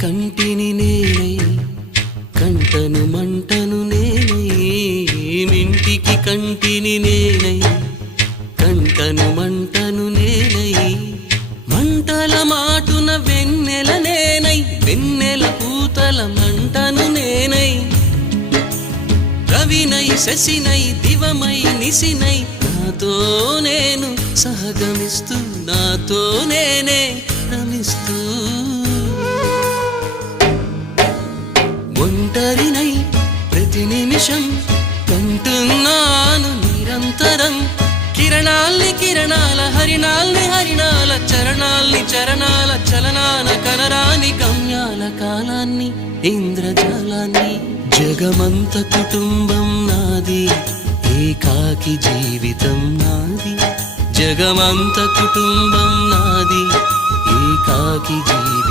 కంటిని నేనై కంటను మంటను నేనై మింటికి కంటిని నేనై కంటను మంటను నేనై మంటల మాటున వెన్నెల నేనై వెన్నెల పూతల మంటను నేనై రవినై శశినై దివమై నిశినై నాతో నేను సహగమిస్తూ నాతో నేనే రమిస్తూ ఒంటరినై ప్రతి నిమిషం కంటున్నాను నిరంతరం కిరణాల్ని కిరణాల హరిణాల్ని హరిణాల చరణాల్ని చరణాల చలనాన కనరాని గమ్యాల కాలాన్ని ఇంద్రజాలాన్ని జగమంత కుటుంబం నాది ఏకాకి జీవితం నాది జగమంత కుటుంబం నాది ఏకాకి జీవితం